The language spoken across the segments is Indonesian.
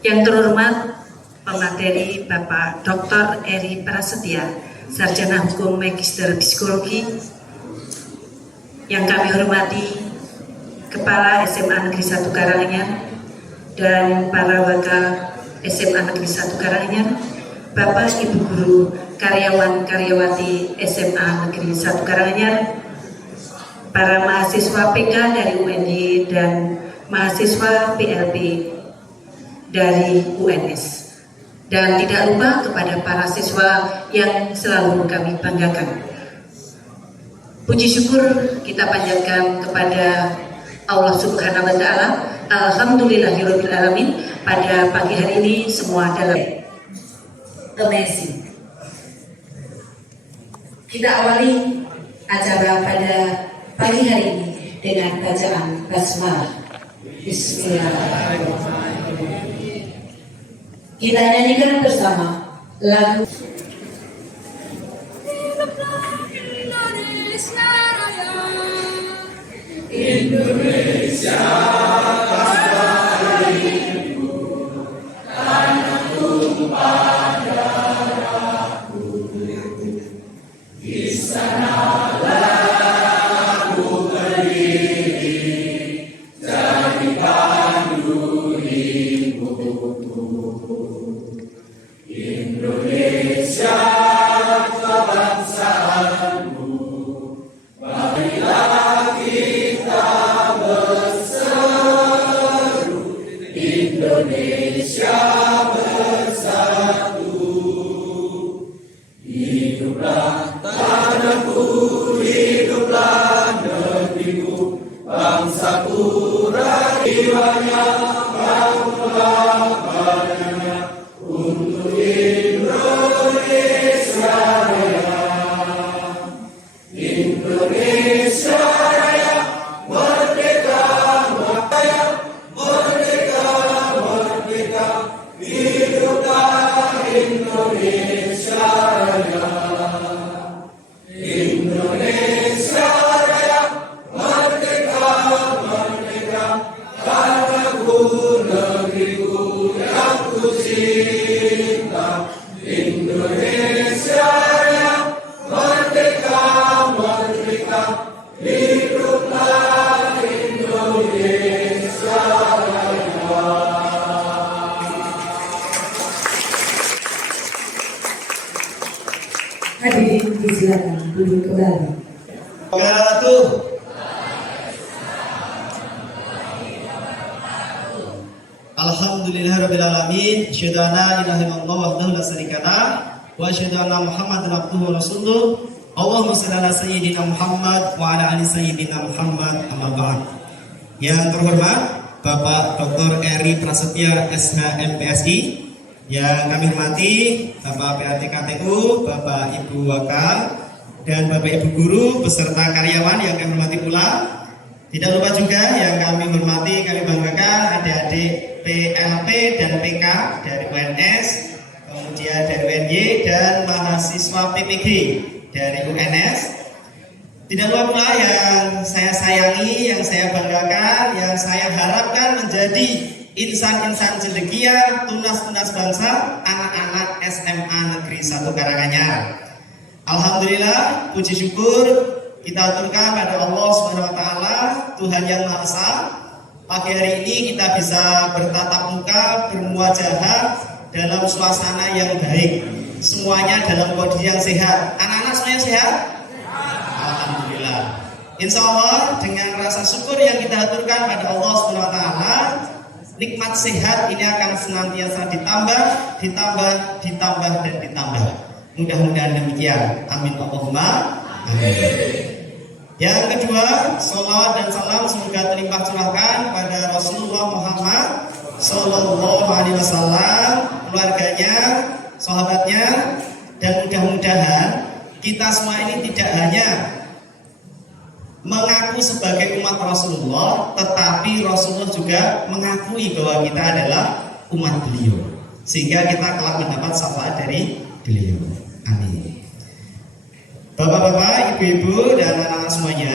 Yang terhormat pemateri Bapak Dr. Eri Prasetya, Sarjana Hukum Magister Psikologi. Yang kami hormati Kepala SMA Negeri 1 Karanganyar dan para wakil SMA Negeri 1 Karanganyar, Bapak Ibu Guru, karyawan-karyawati SMA Negeri 1 Karanganyar, para mahasiswa PK dari UNY dan mahasiswa PLP dari UNS, dan tidak lupa kepada para siswa yang selalu kami banggakan. Puji syukur kita panjatkan kepada Allah Subhanahu wa Ta'ala. Alhamdulillahirabbil alamin. Pada pagi hari ini semua dalam amazing. Kita awali acara pada pagi hari ini dengan bacaan basmalah. Bismillahirrahmanirrahim. Kita nyanyikan bersama lagu Indonesia. Indonesia bersatu, hiduplah tanahku, hiduplah negeriku, bangsaku jiwanya, bangunlah badannya untuk Indonesia Raya. Indonesia Raya, merdeka, merdeka, merdeka, merdeka, hiduplah Indonesia Raya. Indonesia Raya, merdeka, merdeka, tanahku, negeriku yang ku cinta. Indonesia Raya, merdeka, merdeka, hiduplah Indonesia Raya. hadirin disilakan duduk kembali. Alhamdulillahirabbil alamin. Asyhadu an la ilaha illallah wahdahu la syarikalah wa asyhadu anna Muhammadan abduhu wa rasuluh. Allahumma shalli ala sayyidina Muhammad wa ala ali sayyidina Muhammad, amma ba'd. Yang terhormat Bapak Dr. Eri Prasetya SHMPSI, yang kami hormati Bapak PRT KTU, Bapak Ibu Wakal, dan Bapak Ibu Guru beserta karyawan yang kami hormati pula. Tidak lupa juga yang kami hormati, kami banggakan adik-adik PLP dan PK dari UNS, kemudian dari UNY dan mahasiswa PPG dari UNS. Tidak lupa pula yang saya sayangi, yang saya banggakan, yang saya harapkan menjadi insan-insan cendekia, tunas-tunas bangsa, anak-anak SMA Negeri 1 Karanganyar. Alhamdulillah, puji syukur kita aturkan pada Allah Subhanahu wa Ta'ala, Tuhan yang Maha Esa. Pagi hari ini kita bisa bertatap muka, bermuajahah dalam suasana yang baik. Semuanya dalam kondisi yang sehat. Anak-anak semuanya sehat? Alhamdulillah. Insya Allah dengan rasa syukur yang kita aturkan pada Allah Subhanahu wa Ta'ala, nikmat sehat ini akan senantiasa ditambah, dan ditambah. Mudah-mudahan demikian. Amin Allahumma amin. Yang kedua, sholawat dan salam semoga terlimpah curahkan pada Rasulullah Muhammad Sallallahu Alaihi Wasallam, keluarganya, sahabatnya, dan mudah-mudahan kita semua ini tidak hanya mengaku sebagai umat Rasulullah, tetapi Rasulullah juga mengakui bahwa kita adalah umat beliau, sehingga kita kelak mendapat syafaat dari beliau. Amin. Bapak-bapak, ibu-ibu, dan anak-anak semuanya,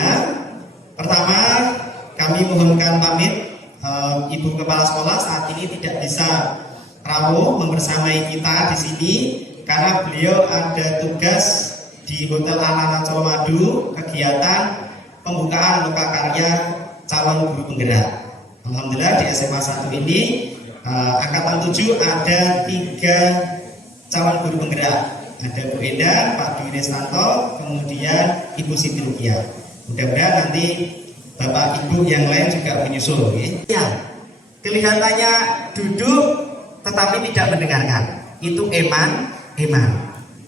pertama kami mohonkan pamit. Ibu kepala sekolah saat ini tidak bisa rawuh membersamai kita di sini karena beliau ada tugas di Hotel Anak-anak Colomadu, kegiatan pembukaan lokakarya calon guru penggerak. Alhamdulillah di SMA 1 ini angkatan 7 ada 3 calon guru penggerak. Ada Bu Enda, Pak Dwi Nestanto, kemudian Ibu Siti Rukiah. Mudah-mudahan nanti Bapak Ibu yang lain juga menyusul. Ya, kelihatannya duduk tetapi tidak mendengarkan. Itu eman.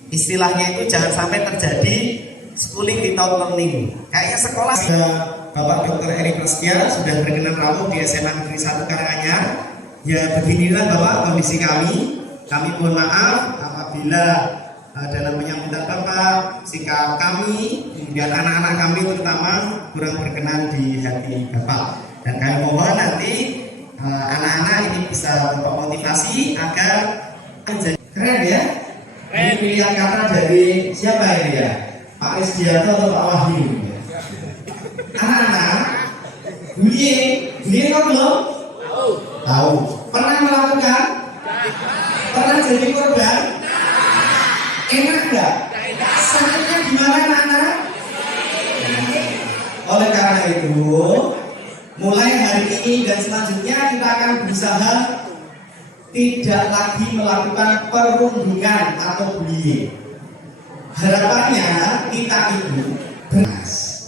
Istilahnya itu jangan sampai terjadi schooling without learning. Kayaknya sekolah. Bapak Dr. Eri Prasetya sudah berkenan rawuh di SMA Negeri 1 Karanganyar. Ya beginilah Bapak kondisi kami. Kami mohon maaf apabila dalam menyambut Bapak, sikap kami, kemudian anak-anak kami terutama kurang berkenan di hati Bapak. Dan kami mohon nanti anak-anak ini bisa Bapak motivasi agar menjadi keren ya. Ini pilihan kata dari siapa ini ya? Pak Esdianto atau Pak Wahyu? Anak-anak, Buye kamu belum? Tahu. Pernah melakukan? Pernah jadi korban? Enak enggak? Sakitnya gimana anak-anak? Oleh karena itu, mulai hari ini dan selanjutnya kita akan berusaha tidak lagi melakukan perundungan atau bullying. Harapannya kita itu beras.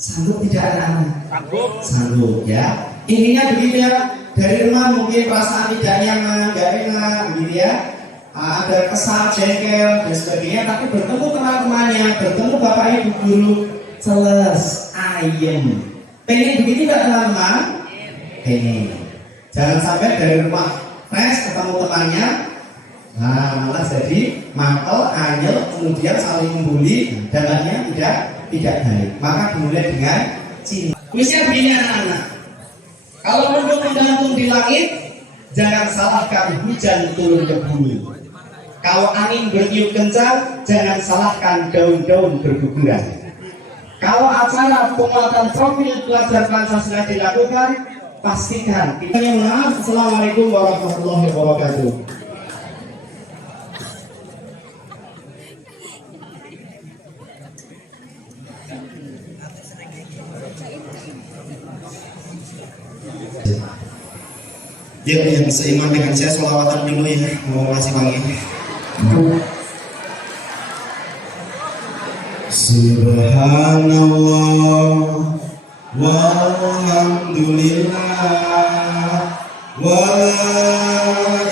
Sanggup tidak anak-anak? Sanggup ya. Intinya begini ya, dari rumah mungkin perasaan tidak nyaman, gak enak, gitu ya. Ada kesal, jengkel dan sebagainya, tapi bertemu teman-temannya, bertemu bapak ibu guru, celes, ayem. Pengen begitu gak teman-teman? Pengen. Jangan sampai dari rumah fresh ketemu temannya, nah malah jadi mangkel, anyel, kemudian saling membuli, dalamnya tidak baik. Maka dimulai dengan cinta. Kuisnya begini anak-anak. Kalau mendung menggantung di langit, jangan salahkan hujan turun ke bumi. Kalau angin bertiup kencang, jangan salahkan daun-daun berguguran. Kalau acara penguatan profil pelajar Pancasila dilakukan, pastikan kita yang maaf. Assalamualaikum warahmatullahi wabarakatuh. Ya, yang seiman dengan saya sholawatan dulu ya, mau masih pagi. Subhanallah walhamdulillah wa la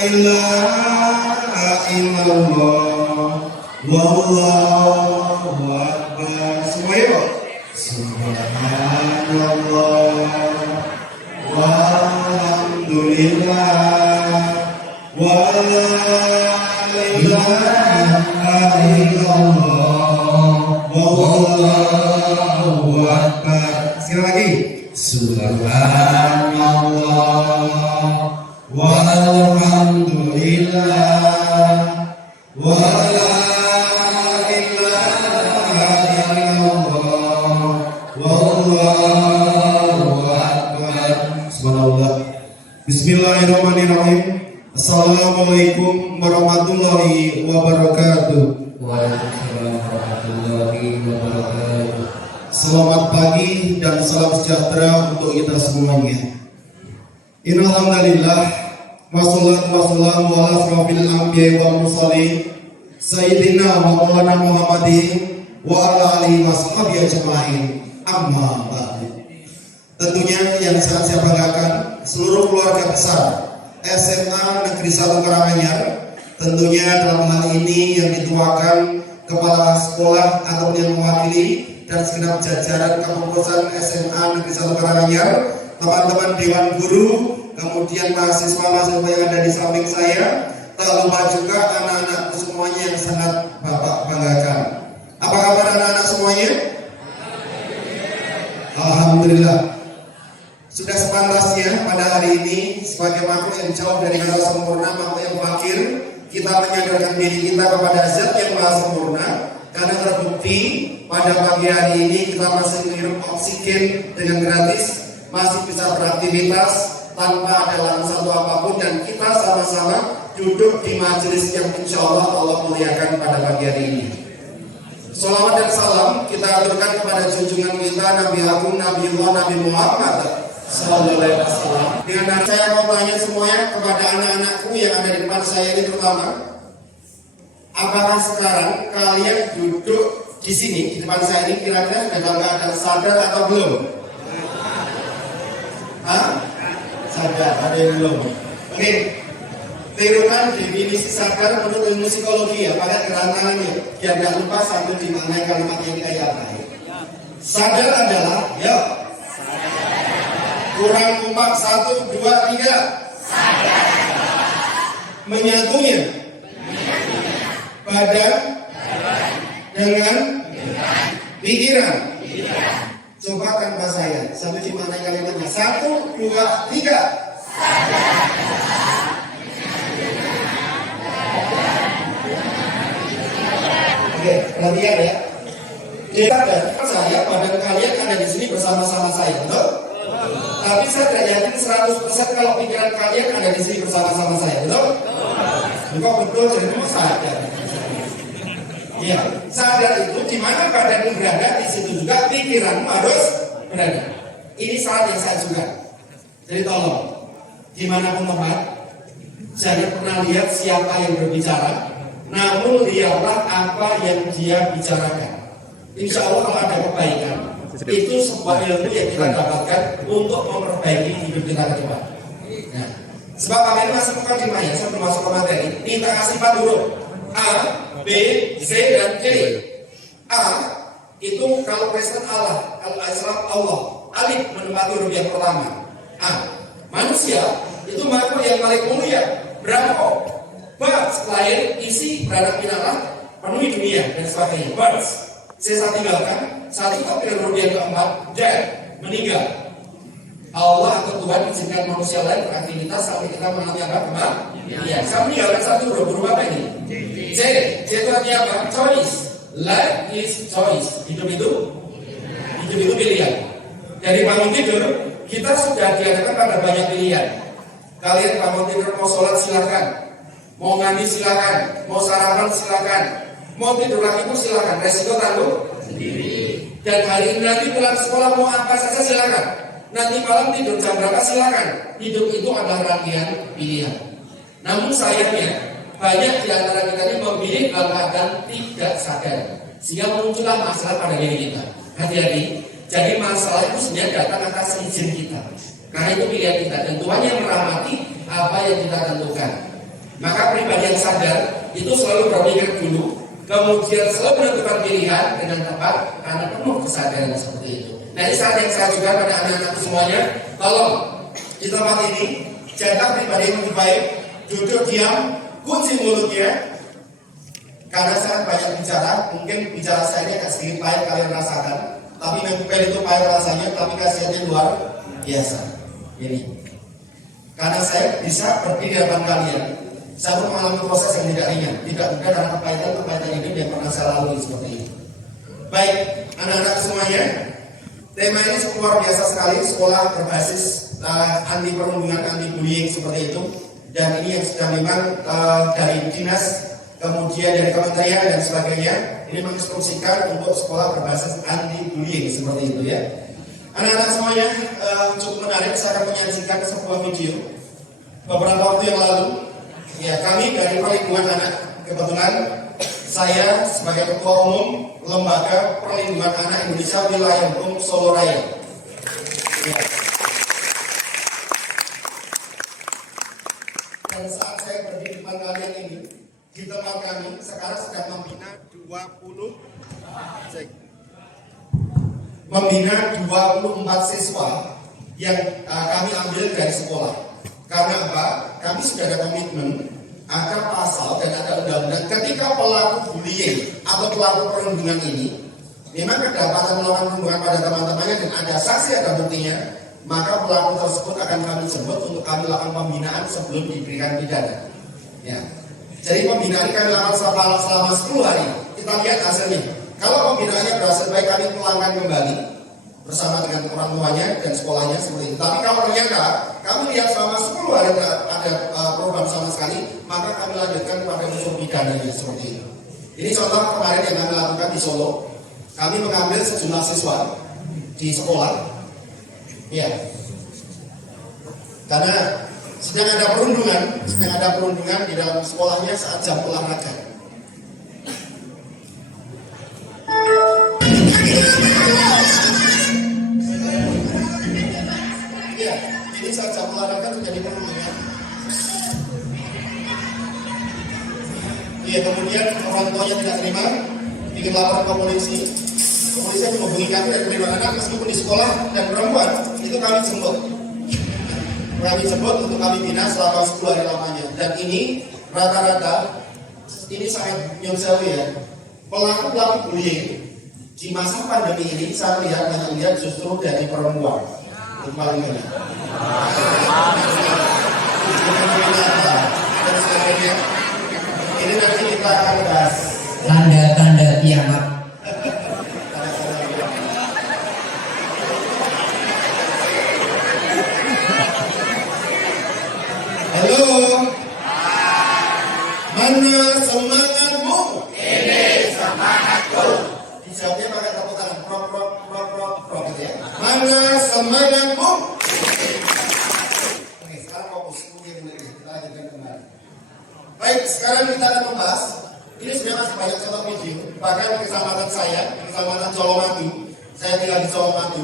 ilaha illallah wallahu akbar. Semuanya subhanallah walhamdulillah wa la ilaha illallah wallahu akbar. Sekali lagi subhanallah walhamdulillah wa la ilaha illallah wallahu akbar. Subhanallah. Bismillahirrahmanirrahim. Assalamualaikum warahmatullahi wabarakatuh. Waalaikumsalam warahmatullahi wabarakatuh. Selamat pagi dan salam sejahtera untuk kita semuanya. Innalhamdulillah wassalatu wassalamu ala asrofil anbiya'i wal mursalin sayyidina wa maulana Muhammadin wa ala alihi washabihi ajma'in. Amma ba'du. Tentunya yang sangat saya banggakan seluruh keluarga besar SMA Negeri 1 Karanganyar, tentunya dalam hal ini yang dituakan kepala sekolah atau yang mewakili dan segenap jajaran kepengurusan SMA Negeri 1 Karanganyar, teman-teman dewan guru, kemudian mahasiswa-mahasiswa yang ada di samping saya, tak lupa juga anak-anakku semuanya yang sangat Bapak banggakan. Apa kabar anak-anak semuanya? Alhamdulillah. Sudah sepantasnya pada hari ini sebagai makhluk yang jauh dari kata sempurna, makhluk yang fakir, kita menyadarkan diri kita kepada Zat yang Maha Sempurna, karena terbukti pada pagi hari ini kita masih menghirup oksigen dengan gratis, masih bisa beraktivitas, tanpa ada langsung apapun, dan kita sama-sama duduk di majelis yang insya Allah muliakan pada pagi hari ini. Salawat dan salam kita aturkan kepada junjungan kita Nabi Agung Nabi Muhammad Sallallahu Alaihi Wasallam. Dengan saya mau tanya semuanya kepada anak-anakku yang ada di depan saya ini terutama, apakah sekarang kalian duduk di sini di depan saya ini kira-kira sudah dalam keadaan sadar atau belum? Sadar, ada yang belum? Oke. Tirukan definisi sadar menurut ilmu psikologi ya, pakai kerantangannya biar gak lupa sambil dimaknai kalimat yang kayak apa. Sadar adalah, yuk, kurang kompak 1, 2, 3. Menyatunya badan dengan pikiran. Coba tanpa saya sambil dimaknai kalimatnya 1, 2, 3. Oke, perhatikan ya. Kita dan saya, badan kalian ada di sini bersama-sama saya, betul? Tapi saya tidak yakin 100% kalau pikiran kalian ada di sini bersama-sama saya, betul? Engkau betul, jadi kamu sadar. Iya, sadar itu di mana badan berada, di situ juga pikiranmu harus berada. Ini saat yang saya juga. Jadi tolong, dimanapun tempat, jangan pernah lihat siapa yang berbicara, namun lihatlah apa yang dia bicarakan. Insya Allah kalau ada kebaikan, itu sebuah ilmu yang kita dapatkan untuk memperbaiki hidup kita ke depan. Nah, sebab kami ini masih mukadimah ya, saya belum masuk ke materi. Minta kasih 4 huruf A, B, C, dan D. A itu kalau Kristen Allah, kalau Islam Allah. Alif menempati huruf yang pertama. A, manusia itu makhluk yang paling mulia. Berapa? Birds, lahir, isi, beranak pinanglah, penuhi dunia, dan sebagainya. Birds. Saya tinggalkan, saat itu huruf yang keempat, dead, meninggal. Allah atau Tuhan izinkan manusia lain beraktivitas sampai kita mengalami apa? Iya. Saya meninggalkan satu huruf apa ini? C. C itu artinya apa? Choice. Life is choice. Hidup itu pilihan. Dari bangun tidur, kita sudah diadakan pada banyak pilihan. Kalian bangun tidur mau sholat silakan. Mau mandi silakan, mau sarapan silakan, mau tidur lagi pun silakan, resiko tanggung sendiri. Dan hari ini nanti pulang sekolah mau apa saja silakan. Nanti malam tidur jam berapa silakan. Hidup itu adalah rangkaian pilihan. Namun sayangnya banyak di antara kita ini memilih dalam keadaan tidak sadar, sehingga muncullah masalah pada diri kita. Hati-hati. Jadi masalah itu sebenarnya datang atas izin kita. Karena itu pilihan kita dan Tuhan yang merahmati apa yang kita tentukan. Maka pribadi yang sadar itu selalu berpikir dulu, kemudian selalu menentukan pilihan dengan tepat karena penuh kesadaran seperti itu. Nah, ini saat yang saya juga pada anak-anak semuanya, tolong di tempat ini jaga pribadi yang lebih baik, duduk diam, kunci mulutnya, karena saya banyak bicara, mungkin bicara saya ini agak sedikit pahit kalian rasakan, tapi memang itu pahit rasanya, tapi khasiatnya luar biasa. Ini, karena saya bisa berdiri di depan kalian. Saya pun mengalami proses yang tidak ringan, tidak mudah karena kepahitan hidup yang pernah saya lalui seperti ini. Baik, anak-anak semuanya, tema ini luar biasa sekali, sekolah berbasis anti perundungan, anti bullying seperti itu. Dan ini yang sudah memang dari dinas, kemudian dari kementerian dan sebagainya, ini menginstruksikan untuk sekolah berbasis anti bullying seperti itu ya. Anak-anak semuanya cukup menarik, saya akan menyajikan sebuah video beberapa waktu yang lalu. Ya, kami dari Perlindungan Anak, kebetulan saya sebagai Ketua Umum Lembaga Perlindungan Anak Indonesia Wilayah Hukum Solo Raya. Ya. Dan saat saya berdiri di depan kalian ini, di tempat kami sekarang sedang membina 24 siswa yang kami ambil dari sekolah. Karena apa? Kami sudah ada komitmen, ada pasal dan ada undang-undang ketika pelaku bullying atau pelaku perundungan ini memang kedapatan melakukan perundungan pada teman-temannya dan ada saksi, ada buktinya, maka pelaku tersebut akan kami jemput untuk kami lakukan pembinaan sebelum diberikan pidana. Ya. Jadi pembinaan kami lakukan selama 10 hari. Kita lihat hasilnya. Kalau pembinaannya berhasil baik, kami pulangkan kembali. bersama dengan orang tuanya dan sekolahnya seperti itu. Tapi kalau ternyata kamu lihat selama 10 hari ada program sama sekali, maka kami lanjutkan pada unsur pidananya seperti itu. Ini contoh kemarin yang kami lakukan di Solo. Kami mengambil sejumlah siswa di sekolah, ya, karena sedang ada perundungan di dalam sekolahnya saat jam olahraga. Ya, ini saat jam olahraga terjadi perundungan. Ya, kemudian orang tuanya tidak terima, bikin lapor ke polisi. Polisi menghubungi kami dan menerima anak meskipun di sekolah dan perempuan itu kami jemput. Kami sebut untuk kami bina selama 10 hari lamanya. Dan ini rata-rata ini sangat nyonsel ya. Pelaku bullying di masa pandemi ini saya lihat justru dari perempuan. Itu paling banyak. Ini nanti kita akan bahas. Tanda-tanda kiamat. Halo. Mana semangatmu? Ini semangatku. Dijawabnya pakai tepuk tangan. Prok gitu ya. Mana semangatmu? Oke, sekarang fokus. Kita lanjutkan kembali. Baik, sekarang kita akan membahas. Ini sebenarnya masih banyak contoh video. Bahkan kecamatan saya, kecamatan Colomadu. Saya tinggal di Colomadu.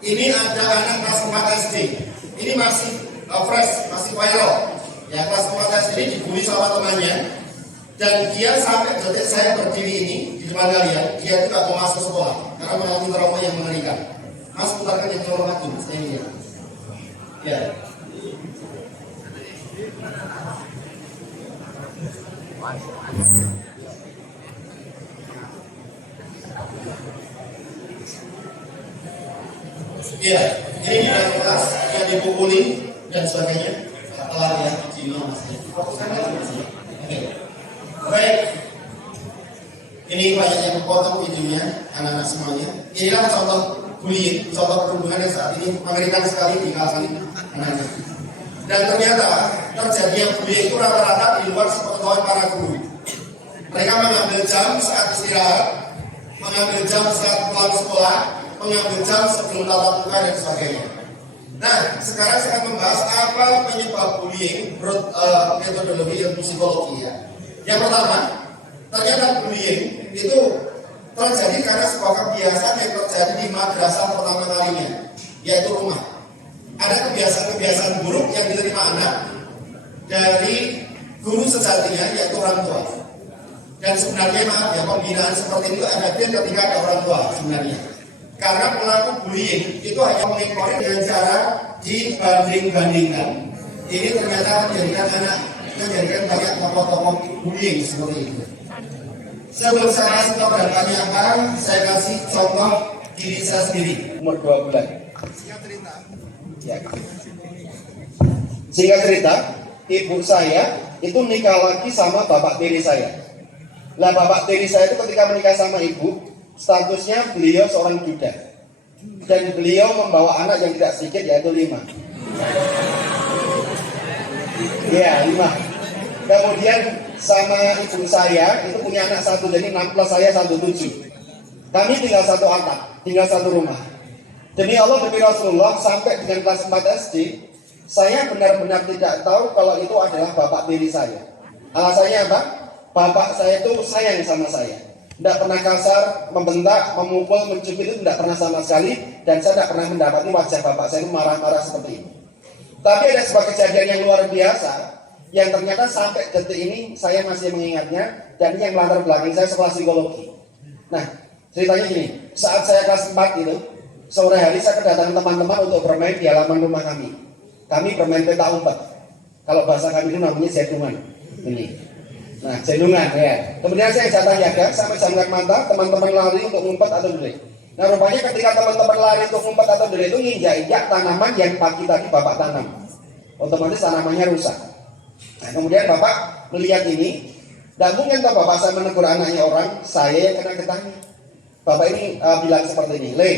Ini ada anak kelas 4 SD. Ini masih fresh, masih viral. Ya, kelas 4 SD ini dibully sama temannya. Dan dia sampai detik saya berdiri ini di depan kalian, dia itu gak mau masuk sekolah karena mengalami trauma yang mengerikan. Mas putarkan yang Colomadu, saya ini ya. Iya, ini di dalam kelas yang dipukuli dan sebagainya. Telah ya, sini masih. Fokuskan lagi masih. Oke. Baik. Ini banyak yang potong videonya, anak-anak semuanya. Inilah contoh bullying, contoh perundungan yang saat ini mengerikan sekali di kalangan anak-anak. Dan ternyata terjadinya bullying itu rata-rata di luar sepengetahuan para guru. Mereka mengambil jam saat istirahat, mengambil jam saat pulang sekolah, mengambil jam sebelum tatap muka dan sebagainya. Nah, sekarang saya akan membahas apa penyebab bullying menurut metodologi ilmu psikologi ya. Yang pertama, ternyata bullying itu terjadi karena sebuah kebiasaan yang terjadi di madrasah pertama kalinya, yaitu rumah. Ada kebiasaan-kebiasaan buruk yang diterima anak dari guru sejatinya, yaitu orang tua. Dan sebenarnya maaf ya, pembinaan seperti itu efektif ketika ada orang tua sebenarnya. Karena pelaku bullying itu hanya mengikuti dengan cara dibanding-bandingkan. Ini ternyata menjadikan banyak tokoh-tokoh bullying seperti itu. Sebelum saya kasih tahu datanya apa, saya kasih contoh diri saya sendiri. Umur 2 bulan. Ya. Singkat cerita, ibu saya itu nikah lagi sama bapak tiri saya. Lah bapak tiri saya itu ketika menikah sama ibu, statusnya beliau seorang duda. Dan beliau membawa anak yang tidak sedikit, yaitu 5. Ya, 5. Kemudian sama ibu saya itu punya anak 1, jadi 6 plus saya 1/7. Kami tinggal satu atap, tinggal satu rumah. Demi Allah, demi Rasulullah, sampai dengan kelas 4 SD, saya benar-benar tidak tahu kalau itu adalah bapak tiri saya. Alasannya apa? Bapak saya itu sayang sama saya. Tidak pernah kasar, membentak, memukul, mencubit, itu tidak pernah sama sekali. Dan saya tidak pernah mendapati wajah bapak saya itu marah-marah seperti itu. Tapi ada sebuah kejadian yang luar biasa, yang ternyata sampai detik ini saya masih mengingatnya. Dan ini yang melatar belakang saya sekolah psikologi. Nah, ceritanya gini, saat saya kelas 4 itu, sore hari saya kedatangan teman-teman untuk bermain di halaman rumah kami. Kami bermain peta umpet. Kalau bahasa kami itu namanya jadungan. Ini. Nah, jendungan ya. Kemudian saya jatah jaga sampai jam mata, teman-teman lari untuk ngumpet atau delik. Nah, rupanya ketika teman-teman lari untuk ngumpet atau delik itu nginjak-injak tanaman yang pagi tadi bapak tanam. Otomatis tanamannya rusak. Nah, kemudian bapak melihat ini, dan mungkin tahu bapak saya menegur anaknya orang, saya yang kena getahnya. Bapak ini bilang seperti ini, Le,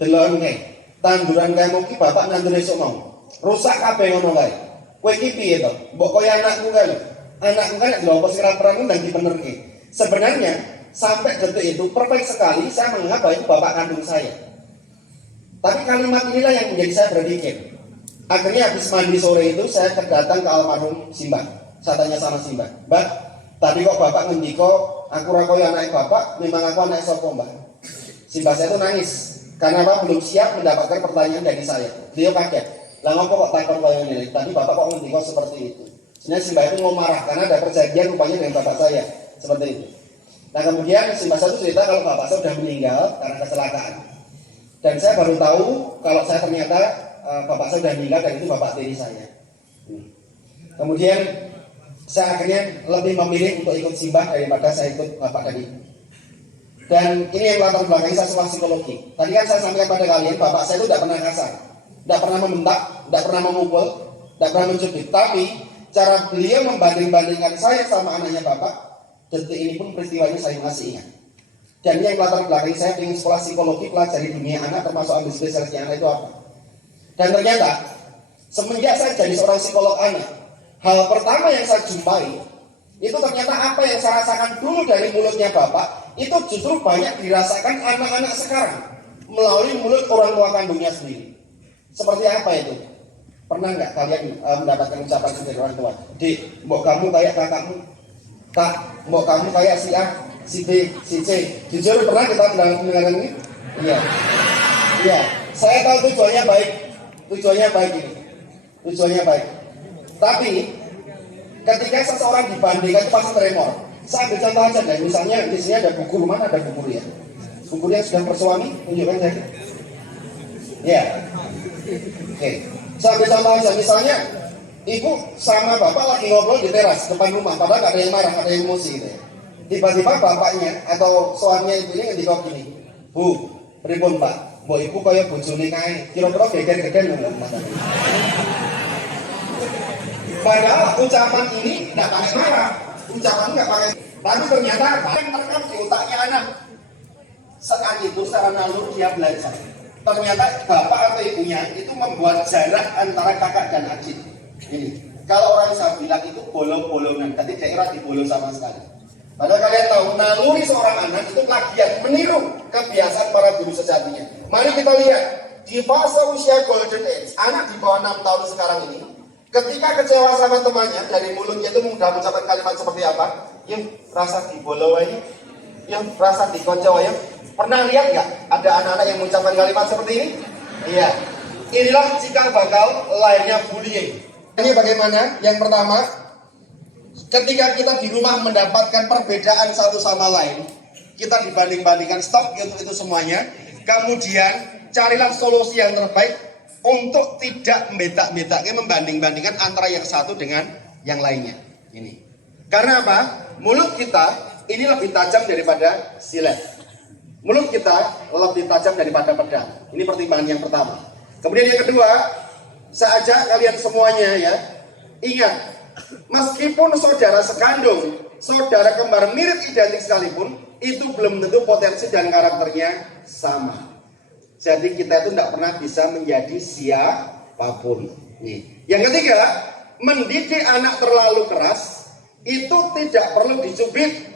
delon kae. Tanduran kae mungkin bapak nandur esuk mau. Rusak kabeh ngono kae. Kowe iki piye to? Mbok koyo anakku kae lho. Anakku kan lho apa sing ra perang ndang dibenerke. Sebenarnya sampai detik itu perfect sekali saya menganggap bahwa itu bapak kandung saya. Tapi kalimat inilah yang menjadi saya berpikir. Akhirnya habis mandi sore itu saya datang ke almarhum Simbah. Saya tanya sama Simbah, "Mbak, tadi kok bapak ngendiko aku ra koyo anak bapak, memang aku anak sapa, Mbak?" Simbah saya itu nangis karena Bapak belum siap mendapatkan pertanyaan dari saya. Beliau kaget. Lah ngopo kok takon koyo ngene? Tadi bapak kok ngendiko seperti itu. Sebenarnya Simbah itu mau marah karena ada perjanjian rupanya dengan bapak saya seperti itu. Nah kemudian Simbah saya itu cerita kalau bapak saya sudah meninggal karena kecelakaan. Dan saya baru tahu kalau saya ternyata bapak saya sudah meninggal dan itu bapak tiri saya. Kemudian saya akhirnya lebih memilih untuk ikut Simbah daripada saya ikut bapak tadi. Dan ini yang latar belakang saya sekolah psikologi. Tadi kan saya sampaikan pada kalian, bapak saya itu tidak pernah kasar, tidak pernah membentak, tidak pernah memukul, tidak pernah mencubit. Tapi cara beliau membanding-bandingkan saya sama anaknya bapak, detik ini pun peristiwanya saya masih ingat. Dan yang latar belakang saya ingin sekolah psikologi, pelajari dunia anak, termasuk ambil spesialisnya anak itu apa. Dan ternyata semenjak saya jadi seorang psikolog anak, hal pertama yang saya jumpai itu ternyata apa yang saya rasakan dulu dari mulutnya bapak itu justru banyak dirasakan anak-anak sekarang melalui mulut orang tua kandungnya sendiri. Seperti apa itu? Pernah nggak kalian mendapatkan ucapan dari orang tua? "Dik, mbok kamu kayak kakakmu. Kak, mbok kamu kayak si A, si B, si C." Jujur pernah kita mendengarkan ini? Iya. Iya. Saya tahu tujuannya baik. Tujuannya baik ini. Tujuannya baik. Tapi ketika seseorang dibandingkan itu pasti tremor. Saya ambil contoh aja deh, misalnya di sini ada buku, mana ada buku ya? Buku yang sudah bersuami, tunjukkan saya. Ya, oke. Saya ambil contoh aja, misalnya ibu sama bapak lagi ngobrol di teras depan rumah, padahal nggak ada yang marah, nggak ada yang emosi gitu ya. Tiba-tiba bapaknya atau suaminya ibu ini ngendika gini, "Bu, pripun Pak? Mbok ibu kaya bojone kae, kira-kira geger-geger ngono." Padahal ucapan ini tidak pakai marah, ucapan nggak pakai, tapi ternyata apa yang terekam di otaknya anak. Saat itu secara nalur dia belajar. Ternyata bapak atau ibunya itu membuat jarak antara kakak dan adik. Ini, kalau orang saya bilang itu bolong-bolongan, tapi daerah di bolong sama sekali. Padahal kalian tahu naluri seorang anak itu plagiat, meniru kebiasaan para guru sejatinya. Mari kita lihat di fase usia golden age, anak di bawah 6 tahun sekarang ini. Ketika kecewa sama temannya, dari mulutnya itu mudah mengucapkan kalimat seperti apa? Yuk, rasa dibolowai, yuk, rasa dikocok, yuk. Pernah lihat nggak ada anak-anak yang mengucapkan kalimat seperti ini? Iya. Inilah cikal bakal lahirnya bullying. Ini bagaimana? Yang pertama, ketika kita di rumah mendapatkan perbedaan satu sama lain, kita dibanding-bandingkan, stop itu semuanya. Kemudian carilah solusi yang terbaik untuk tidak membedak-bedaknya, membanding-bandingkan antara yang satu dengan yang lainnya. Ini. Karena apa? Mulut kita ini lebih tajam daripada silet. Mulut kita lebih tajam daripada pedang. Ini pertimbangan yang pertama. Kemudian yang kedua, saya ajak kalian semuanya ya, ingat, meskipun saudara sekandung, saudara kembar mirip identik sekalipun, itu belum tentu potensi dan karakternya sama. Jadi kita itu tidak pernah bisa menjadi siapapun. Nih. Yang ketiga, mendidik anak terlalu keras itu tidak perlu dicubit.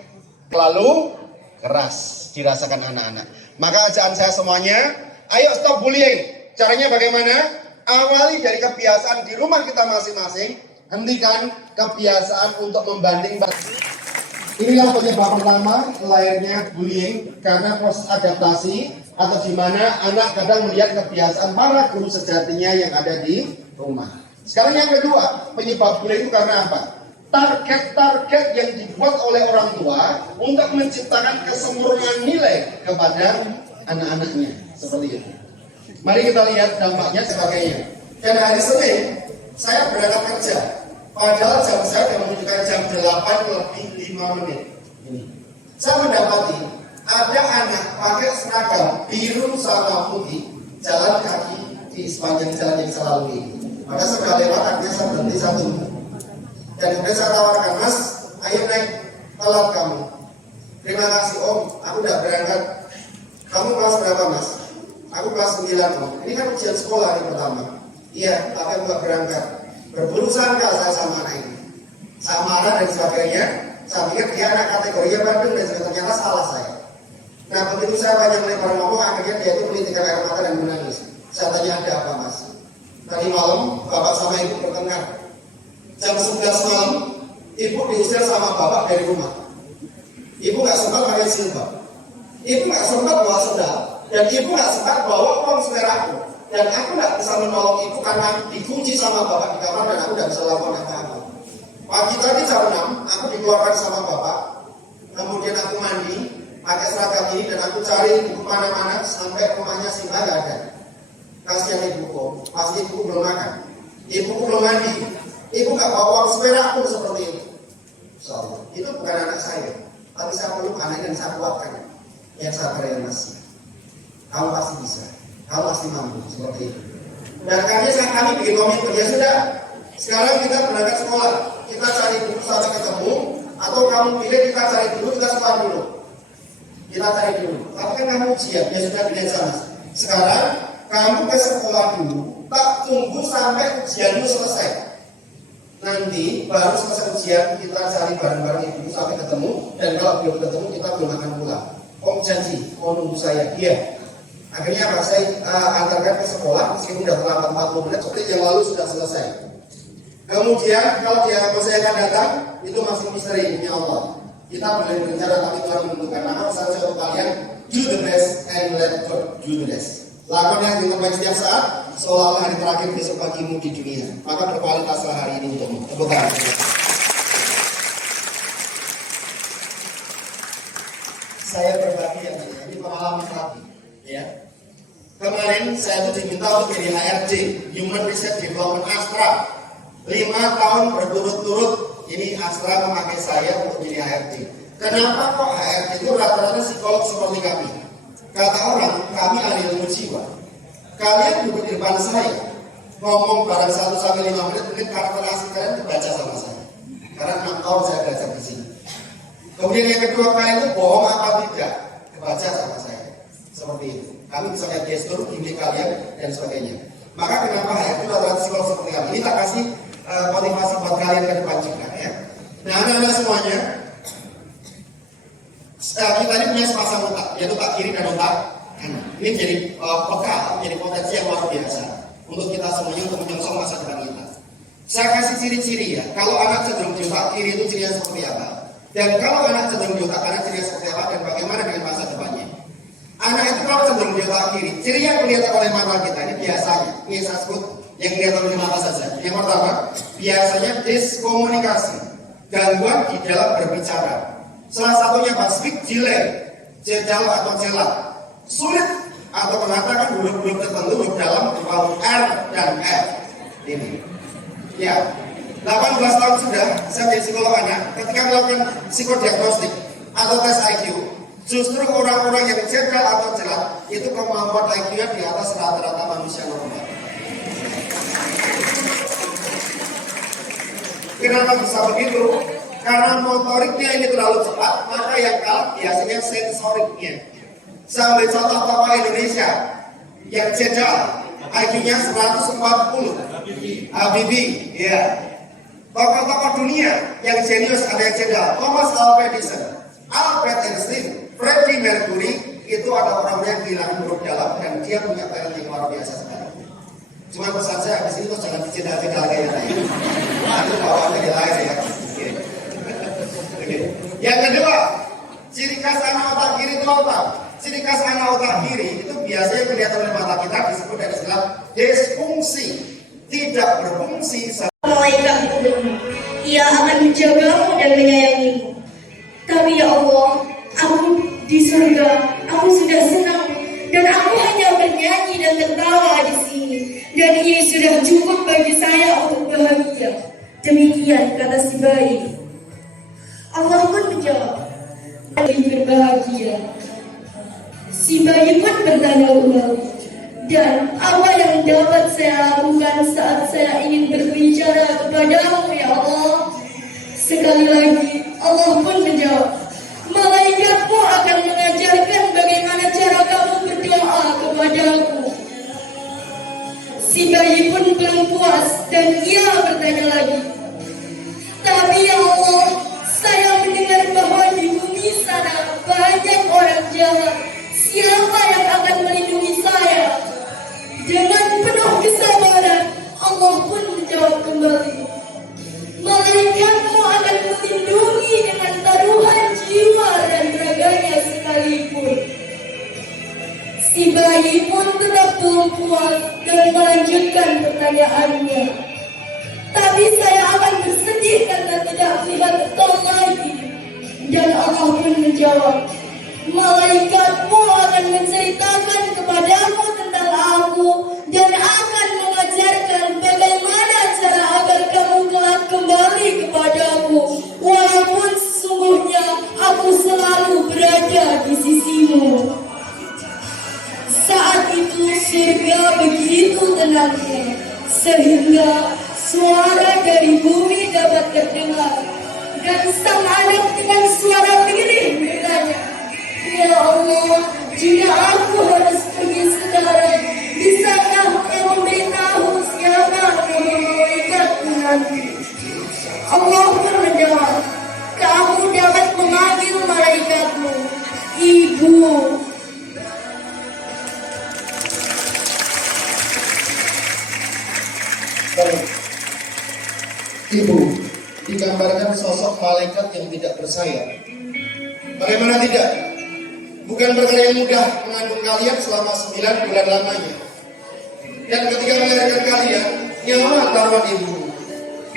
Terlalu keras dirasakan anak-anak. Maka ajaan saya semuanya, ayo stop bullying. Caranya bagaimana? Awali dari kebiasaan di rumah kita masing-masing. Hentikan kebiasaan untuk membanding-banding. Inilah penyebab pertama lahirnya bullying, karena proses adaptasi atau di mana anak kadang melihat kebiasaan para guru sejatinya yang ada di rumah. Sekarang yang kedua, penyebab bullying itu karena apa? Target-target yang dibuat oleh orang tua untuk menciptakan kesempurnaan nilai kepada anak-anaknya, seperti itu. Mari kita lihat dampaknya sebagainya. Dan hari Senin saya berangkat kerja, padahal jam saya sudah menunjukkan jam 8:05. Saya mendapati ada anak pakai seragam biru sama putih jalan kaki di sepanjang jalan yang saya lalui. Maka sudah lewat, akhirnya saya berhenti satu. Dan kemudian saya tawarkan, "Mas, ayo naik, telat kamu." "Terima kasih Om, aku udah berangkat." "Kamu kelas berapa Mas?" "Aku kelas 6." bilang, oh, ini kan ujian sekolah hari pertama. Iya, tapi aku gak berangkat. Berburuk sangka saya sama anak ini. Saya marah dan sebagainya. Saya pikir dia anak kategorinya Bandung dan ternyata salah saya. Nah begitu saya banyak lebar ngomong, akhirnya dia itu menitikkan air mata dan menangis. Saya tanya, ada apa mas? Tadi malam bapak sama ibu bertengkar. Jam 11 malam ibu diusir sama bapak dari rumah. Ibu gak sempat pakai silbab, ibu gak sempat bawa sendal, dan ibu gak sempat bawa uang seperaku. Dan aku gak bisa menolong ibu karena dikunci sama bapak di kamar dan aku gak bisa lakukan apa-apa. Pagi tadi jam 6 aku dikeluarkan sama bapak. Kemudian aku mandi pakai seragam ini dan aku cari ibu mana-mana sampai rumahnya Simba gak ada. Kasihan ibuku, pasti ibuku belum makan, ibuku belum mandi, ibu gak bawa uang seperaku seperti itu. So, itu bukan anak saya. Tapi saya perlu anak yang saya kuatkan. Yang sabar yang masih. Kamu pasti bisa. Kamu pasti mampu. Seperti itu. Dan akhirnya kami bikin komitmen. Ya sudah. Sekarang kita berangkat sekolah. Kita cari buku sampai ketemu. Atau kamu pilih kita cari dulu. Kita sekolah dulu. Kita cari dulu. Tapi kan kamu ujian. Ya sudah pilih sama. Sekarang kamu ke sekolah dulu. Tak tunggu sampai ujianmu selesai. Nanti baru selesai ujian kita cari bareng-bareng ibu sampai ketemu, dan kalau belum ketemu kita belum akan pulang. Om janji mau nunggu saya. Iya. Akhirnya apa? Saya antarkan ke sekolah meskipun sudah terlambat 40 menit, seperti yang lalu sudah selesai. Kemudian kalau dia masih akan datang, itu masih misteri punya Allah. Kita boleh berencana tapi Tuhan menentukan. Maka pesan saya untuk kalian, do the best and let God do the best. Lakukan yang terbaik setiap saat, seolah-olah hari terakhir besok pagimu di dunia. Maka berkualitaslah hari ini untukmu. Tepuk tangan. Saya berbagi yang ini pengalaman terapi. Ya. Kemarin saya itu diminta untuk jadi HRD, Human Research Development Astra. 5 tahun berturut-turut ini Astra memakai saya untuk jadi HRD. Kenapa kok HRD itu rata-rata psikolog seperti kami? Kata orang, kami ahli ilmu jiwa. Kalian duduk di depan saya, ngomong barang 1-5 menit, mungkin karakter asli kalian dibaca sama saya. Karena 6 tahun saya belajar di sini. Kemudian yang kedua, kalian itu bohong apa tidak, dibaca sama saya. Seperti itu. Kami bisa lihat gestur, gimmick kalian, dan sebagainya. Maka kenapa HRD itu rata-rata psikolog seperti kami? Ini tak kasih motivasi buat kalian ke depan juga. Ya. Nah, anak-anak semuanya, kita ini punya sepasang otak, yaitu otak kiri dan otak kanan. Ini menjadi bekal, menjadi potensi yang luar biasa untuk kita semuanya untuk menyongsong masa depan kita. Saya kasih ciri-ciri ya. Kalau anak cenderung di otak kiri itu cirinya seperti apa? Dan kalau anak cenderung di otak kanan cirinya seperti apa? Dan bagaimana dengan masa depannya? Anak itu kalau cenderung di otak kiri, ciri yang kelihatan oleh mata kita ini biasanya, ini saya sebut yang kelihatan oleh mata saja. Yang pertama, biasanya diskomunikasi, gangguan di dalam berbicara. Salah satunya apa? Speak delay, jedal atau jelat, sulit atau mengatakan huruf-huruf tertentu huruf dalam berupa R dan F. Ini, ya, 18 tahun sudah saya menjadi psikolog anak. Ketika melakukan psikodiagnostik atau tes IQ, justru orang-orang yang jedal atau jelat itu kemampuan IQ-nya di atas rata-rata manusia normal. Kenapa bisa begitu? Karena motoriknya ini terlalu cepat, maka yang kalah biasanya sensoriknya. Saya ambil contoh tokoh Indonesia yang jedal, IQ-nya 140, Habibie, ya. Tokoh-tokoh dunia yang jenius ada yang jedal, Thomas Alva Edison, Albert Einstein, Freddie Mercury, itu ada orang yang kehilangan huruf dalam dan dia punya talent yang luar biasa sekali. Cuma pesan saya di sini tuh jangan dijedal-jedal kayak tadi. Itu bawaannya di lain ya. Yang kedua, ciri khas anak otak kiri itu apa? Ciri khas anak otak kiri itu biasanya kelihatan oleh mata kita disebut dengan istilah disfungsi, tidak berfungsi. Malaikat untukmu, ia akan menjagamu dan menyayangimu. Tapi ya Allah, aku di surga, aku sudah senang dan aku hanya bernyanyi dan tertawa di sini. Dan ini sudah cukup bagi saya untuk bahagia. Demikian kata si bayi. Allah pun menjawab, lebih berbahagia. Si bayi pun bertanya ulang, dan apa yang dapat saya lakukan saat saya ingin berbicara kepadamu ya Allah? Sekali lagi Allah pun menjawab, malaikatmu akan mengajarkan bagaimana cara kamu berdoa kepadaku. Dan ia bertanya lagi, tapi ya Allah, saya mendengar bahwa di bumi sana banyak orang jahat. Siapa yang akan melindungi saya? Dengan penuh kesabaran, Allah pun menjawab kembali, malaikatmu akan melindungi dengan taruhan jiwa dan raganya sekalipun. Si bayi pun tetap belum puas dan melanjutkan pertanyaannya. Tapi saya akan bersedih karena tidak melihat engkau lagi. Dan Allah pun menjawab, malaikatmu akan menceritakan kepadamu tentang aku dan akan mengajarkan bagaimana cara agar kamu kelak kembali kepadaku, walaupun sesungguhnya aku selalu berada di sisimu. Saat itu surga begitu tenangnya, sehingga suara dari bumi dapat terdengar. Dan sang anak dengan suara lirih bertanya, ya Allah, jika aku harus pergi sekarang, bisakah Engkau memberitahu siapa nama malaikatku nanti? Allah pun menjawab, kamu dapat memanggil malaikatmu Ibu. Baik. Ibu digambarkan sosok malaikat yang tidak bersayap. Bagaimana tidak? Bukan perkara yang mudah mengandung kalian selama 9 bulan lamanya. Dan ketika melahirkan kalian, nyawa taruhan ibu.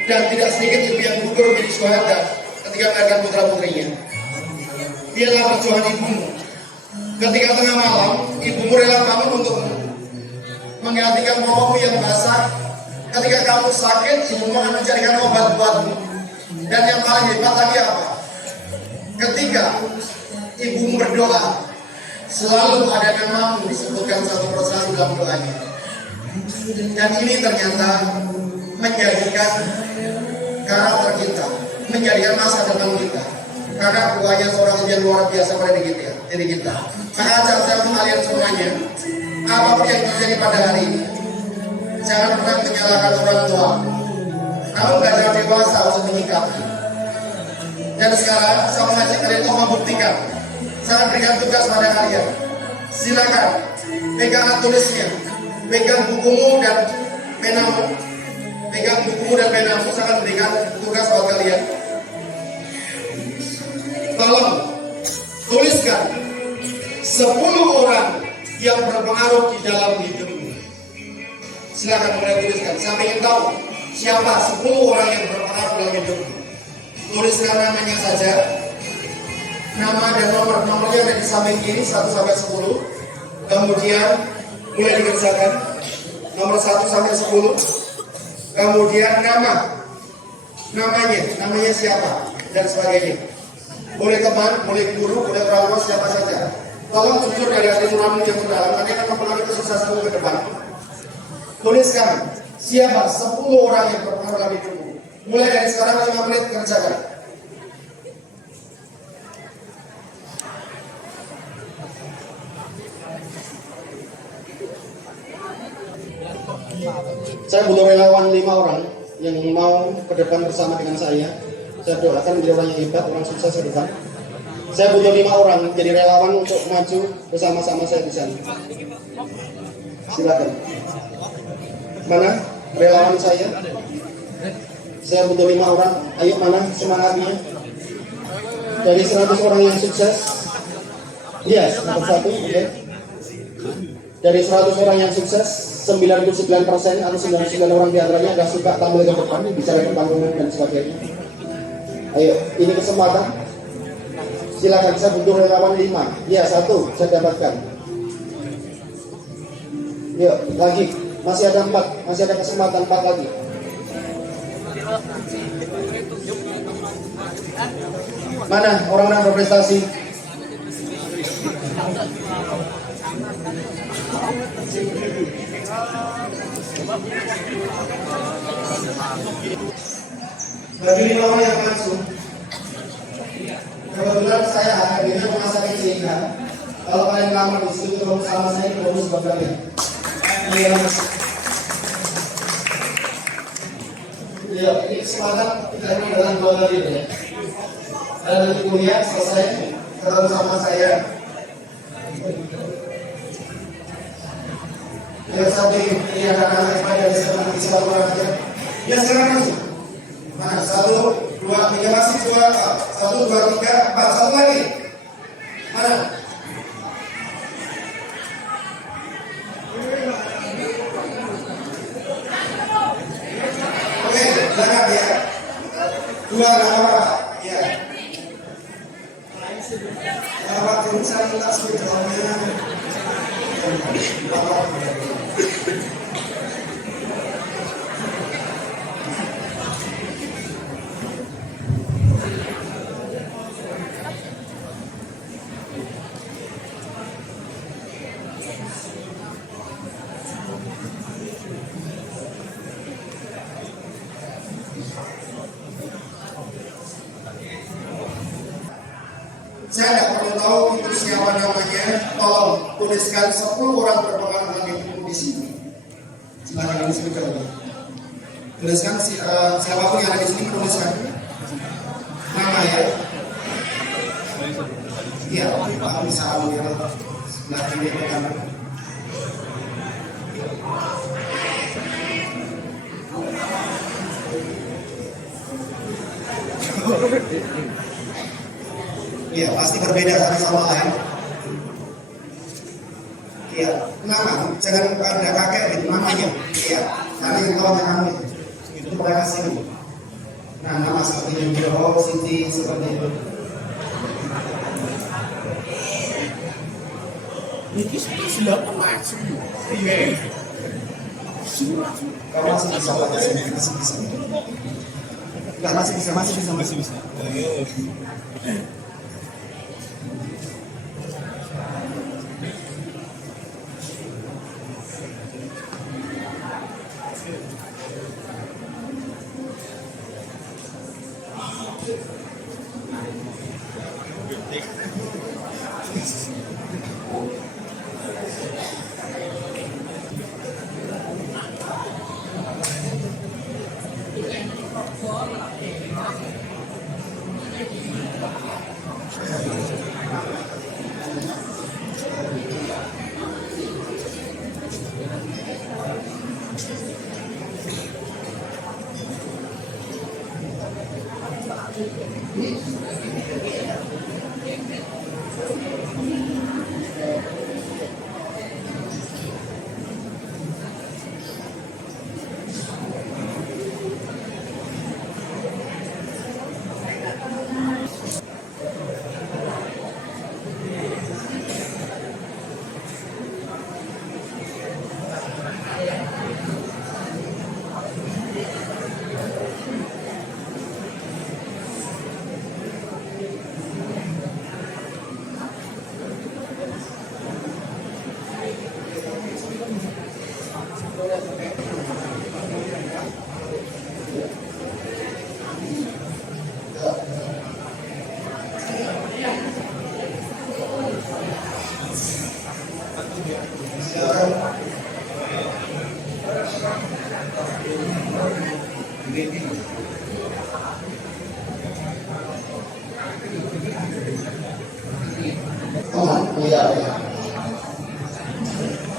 Dan tidak sedikit ibu yang gugur menjadi syuhada ketika melahirkan putra putrinya. Biarlah perjuangan ibumu. Ketika tengah malam, ibumu rela bangun untukmu, menggantikan popokmu yang basah. Ketika kamu sakit, ibumu akan mencarikan obat buatmu. Dan yang paling hebat lagi apa? Ketika ibumu berdoa, selalu ada namamu disebutkan satu persatu dalam doanya. Dan ini ternyata menjadikan karakter kita, menjadikan masa depan kita. Karena doanya seorang ibu yang luar biasa pada diri kita. Maka saya kalian semuanya, apapun yang terjadi pada hari ini, jangan pernah menyalahkan orang tua. Kamu gak ada dewasa untuk menyikapi. Dan sekarang saya mengajak kalian untuk membuktikan. Saya berikan tugas pada kalian. Silakan pegang alat tulisnya, pegang bukumu dan penamu. Pegang bukumu dan penamu. Saya akan berikan tugas buat kalian. Tolong tuliskan 10 orang yang berpengaruh di dalam hidupmu. Silakan mulai tuliskan. Saya ingin tahu siapa 10 orang yang berpengaruh dalam hidupmu. Tuliskan namanya saja, nama dan nomornya ada di samping kiri 1 sampai 10. Kemudian mulai dikerjakan nomor 1 sampai 10. Kemudian namanya siapa dan sebagainya. Boleh teman, boleh guru, boleh orang tua, siapa saja. Tolong jujur dari hati nurani yang terdalam, nanti akan mempengaruhi kesuksesanmu ke depan. Tuliskan siapa 10 orang yang berpengaruh dalam hidupmu. Mulai dari sekarang 5 menit kerjakan. Saya butuh relawan 5 orang yang mau ke depan bersama dengan saya. Saya doakan menjadi orang yang hebat, orang sukses ke depan. Saya butuh 5 orang jadi relawan untuk maju bersama-sama saya di sana. Silakan. Mana relawan saya? Saya butuh 5 orang. Ayo, mana semangatnya? Dari 100 orang yang sukses. Yes, nomor 1, oke. Dari 100 orang yang sukses, 99% atau 99 orang di antaranya gak suka tampil ke depan, bicara di depan umum dan sebagainya. Ayo, ini kesempatan. Silakan, saya butuh relawan 5. Ya, 1 saya dapatkan. Yuk, lagi. Masih ada 4, masih ada kesempatan 4 lagi. Mana orang-orang berprestasi? Bagi 5 orang yang masuk, kebetulan saya akan diri rumah sakit sehingga kalau kalian lamar di situ terus sama saya bonus buat kalian. semangat kita ini adalah dua kali ya. Dan kuliah selesai ketemu sama saya. Yang samping ini anak-anak yang bisa berangkat. Ya sekarang masuk. Nah, 1, 2, 3 masih 2, 1, 2, 3, 4, satu lagi. Mana? Oke, belakang ya. 2 nggak apa-apa. Ya. Waktu saya minta sebetulnya. Saya tidak perlu tahu itu siapa namanya. Tolong tuliskan 10 orang berpengalaman yang cukup di sini. Silakan ini speaker. Tuliskan siapapun yang ada di sini, tuliskan nama ya. Iya, Pak bisa ambil sebelah kiri kanan. Iya, pasti berbeda satu sama lain. Iya, kenapa? Jangan ada kakek gitu namanya. Iya, nanti yang tahu kamu itu mereka sini. Nah, nama seperti Joho, Siti, seperti itu. Ini sudah masuk. Iya. Kamu masih bisa baca sini, masih bisa. Enggak, masih bisa. Iya.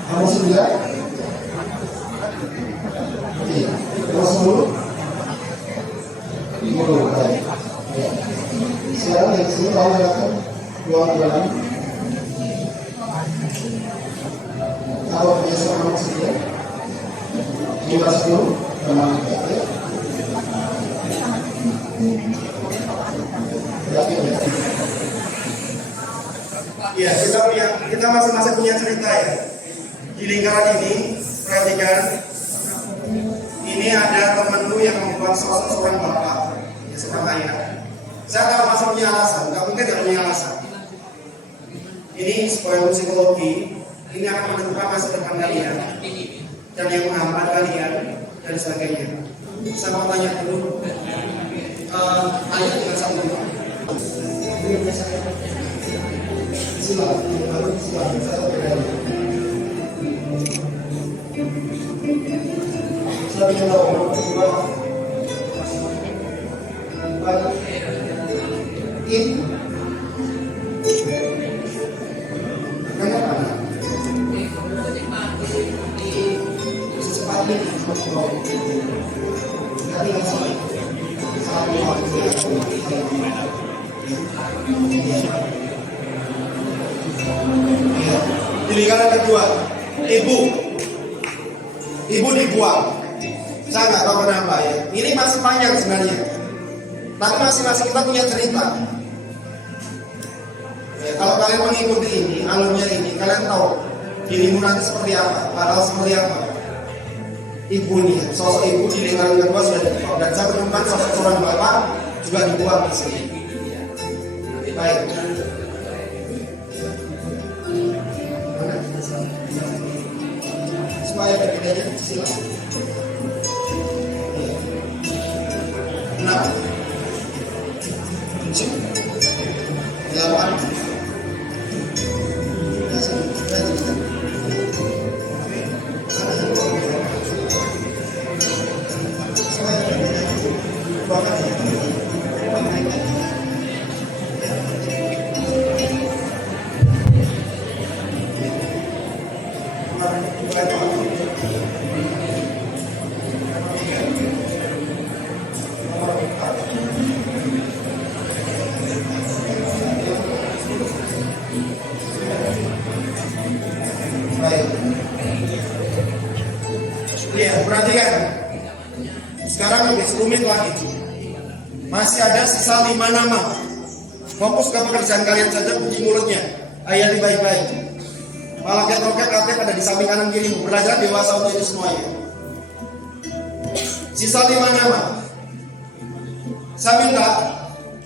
Kamu sudah? Iya. Terus dulu. Dulu. Ya. Sekarang dari sini tahu silakan ruang jalan. Kalau biasa kamu sudah. Juga dulu. Memang ya. Ya, kita masing-masing punya cerita ya. Di lingkaran ini, perhatikan. Ini ada temanmu yang membuat sosok seorang bapak, ya, seorang ayah. Saya tahu masa punya alasan, nggak mungkin tidak punya alasan. Ini sebuah psikologi, ini akan menentukan masa depan kalian dan yang menghambat kalian dan sebagainya. Saya mau tanya dulu, ayah dengan satu. Ibu. Kenapa? Secepatnya tapi nggak sampai. Di lingkaran kedua, ibu dibuang. Saya nggak tahu kenapa ya. Ini masih panjang sebenarnya. Tapi masing-masing kita punya cerita. Ya, kalau kalian mengikuti ini, alurnya ini, kalian tahu dirimu nanti seperti apa, padahal seperti apa. Ibunya, sosok ibu di lingkaran kedua sudah dibuang. Dan saya menemukan sosok seorang bapak juga dibuang di sini. Baik. Supaya berbedanya silakan. Nah, 7, 8, baik. Iya, perhatikan. Sekarang lebih rumit lagi. Masih ada sisa 5 nama. Fokus ke pekerjaan kalian saja, kunci mulutnya. Ayati baik-baik. Malaket roket aktif ada di samping kanan kirimu. Belajar dewasa untuk itu semuanya. Sisa 5 nama. Saya minta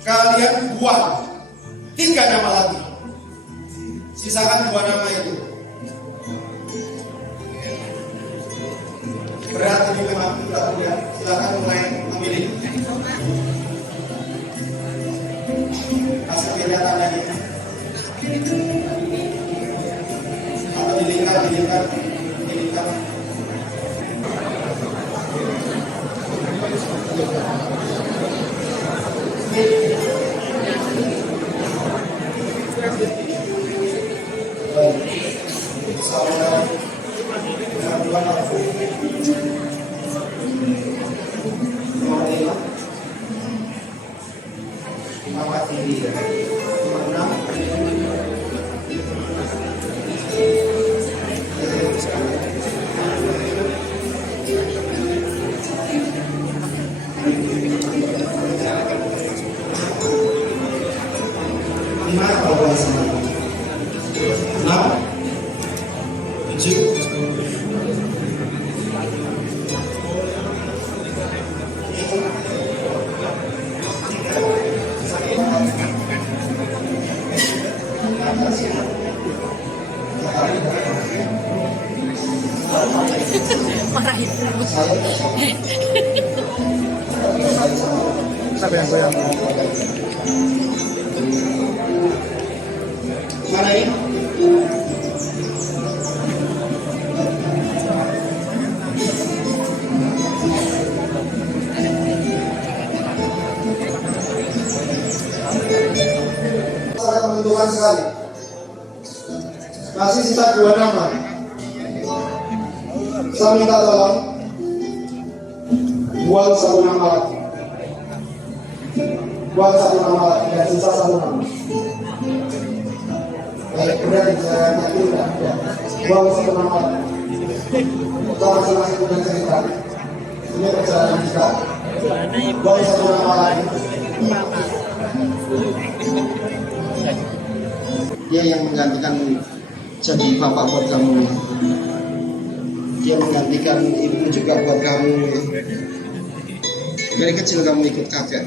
kalian buang 3 nama lagi. Sisakan 2 nama itu. Berat ini memang tidak mudah. Silakan mulai memilih. Kasih beda tandanya. Atau dilingkar. Mana ini? Sangat menentukan sekali. Masih sisa 2 nama. Saya minta tolong buang 1 nama lagi. Buang 1 nama lagi dan sisa 1 nama. Baik, kemudian saya nanti udah buang 1 nama lagi. Kita masing-masing punya cerita. Ini perjalanan kita. Buang 1 nama lagi. Dia yang menggantikan jadi bapak buat kamu. Dia menggantikan ibu juga buat kamu. Dari kecil kamu ikut kakek.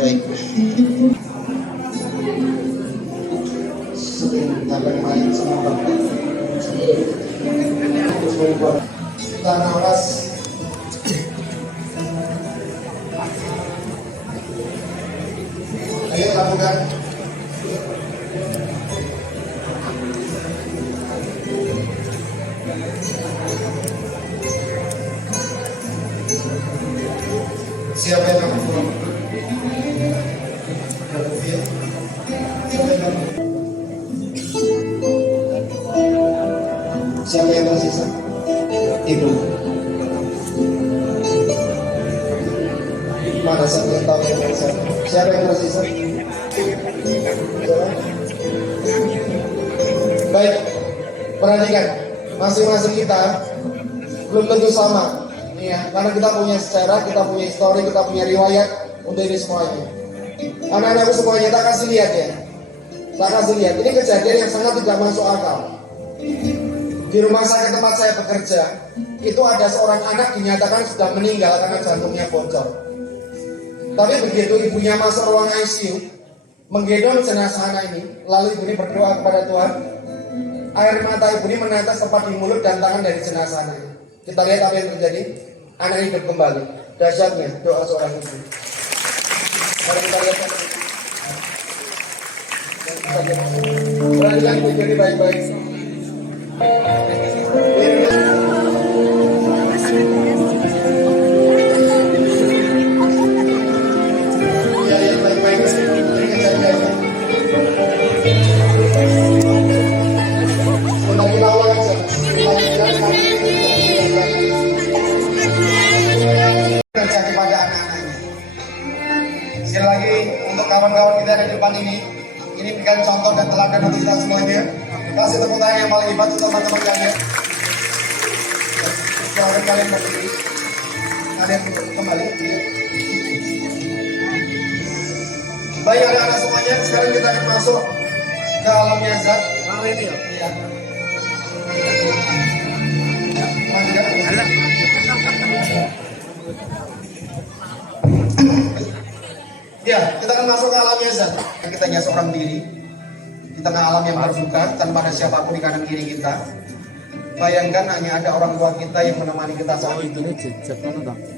Baik. Sering dapat main sama bapak. Kita nafas. Ayo lakukan. Siapa yang tersisa? Baik, perhatikan, masing-masing kita belum tentu sama, ya, karena kita punya sejarah, kita punya histori, kita punya riwayat untuk ini semuanya. Anak-anakku semuanya tak kasih lihat ya, tak kasih lihat. Ini kejadian yang sangat tidak masuk akal. Di rumah sakit tempat saya bekerja, itu ada seorang anak dinyatakan sudah meninggal karena jantungnya bocor. Tapi begitu ibunya masuk ruang ICU, menggendong jenazah anak ini, lalu ibu ini berdoa kepada Tuhan. Air mata ibu ini menetes tepat di mulut dan tangan dari jenazah anak ini. Kita lihat apa yang terjadi. Anak hidup kembali. Dahsyatnya doa seorang ibu. Mari kita lihat. Perhatikan video ini baik-baik. Terjadi pada anak-anak. Sekali lagi untuk kawan-kawan kita di depan ini berikan contoh dan teladan untuk kita semuanya. Kasih tepuk tangan yang paling hebat untuk teman-teman kalian. Silakan kalian berdiri. Kalian kembali. Baik anak-anak semuanya, sekarang kita akan masuk ke alamnya zat. Mari ini ya. Ya, kita akan masuk ke alamnya zat. Kita hanya seorang diri di tengah alam yang berduka tanpa ada siapapun di kanan kiri kita. Bayangkan hanya ada orang tua kita yang menemani kita saat itu.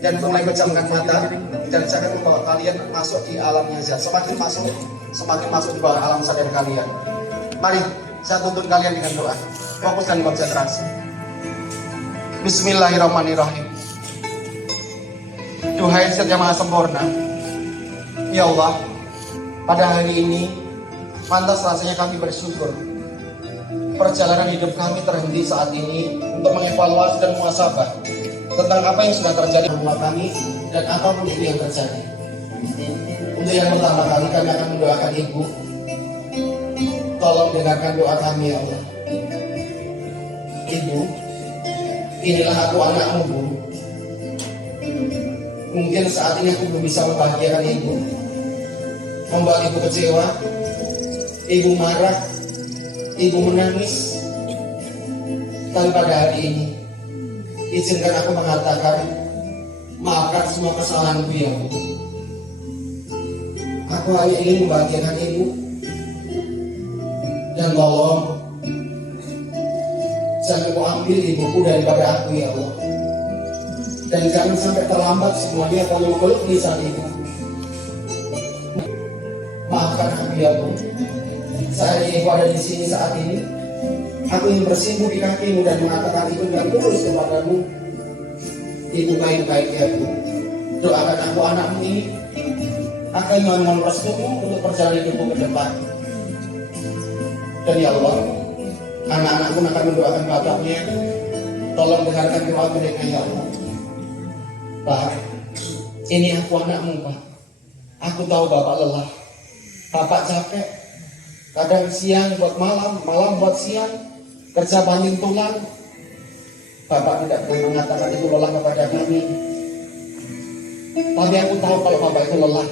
Dan mulai pejamkan mata dan saya akan membawa kalian masuk di alamnya zat. Semakin masuk di bawah alam sadar kalian. Mari, saya tuntun kalian dengan doa. Fokus dan konsentrasi. Bismillahirrahmanirrahim. Duhai Zat yang Maha Sempurna, ya Allah, pada hari ini pantas rasanya kami bersyukur. Perjalanan hidup kami terhenti saat ini untuk mengevaluasi dan muhasabah tentang apa yang sudah terjadi dalam kami dan apapun itu yang terjadi. Untuk yang pertama kali kami akan mendoakan Ibu. Tolong dengarkan doa kami ya Allah. Ibu, inilah aku anakmu Bu. Mungkin saat ini aku belum bisa membahagiakan Ibu, membuat Ibu kecewa, Ibu marah, Ibu menangis. Tapi pada hari ini izinkan aku mengatakan maafkan semua kesalahanku ya Bu. Aku hanya ingin membahagiakan Ibu. Dan tolong jangan kau ambil ibuku daripada aku ya Allah. Dan jangan sampai terlambat semuanya kalau meluk lisan Ibu. Maafkan aku ya Bu. Saya Ibu ada di sini saat ini. Aku ingin bersimpuh di kakimu dan mengatakan itu dengan tulus kepadamu. Ibu baik-baik ya Bu. Doakan aku anakmu ini. Aku mohon restumu untuk perjalanan hidupku ke depan. Dan ya Allah, anak-anakku akan mendoakan bapaknya. Tolong dengarkan doa mereka ya Allah. Pak, ini aku anakmu Pak. Aku tahu Bapak lelah, Bapak capek. Kadang siang buat malam, malam buat siang, kerja banting tulang. Bapak tidak boleh mengatakan itu lelah kepada kami. Tapi aku tahu kalau Bapak itu lelah.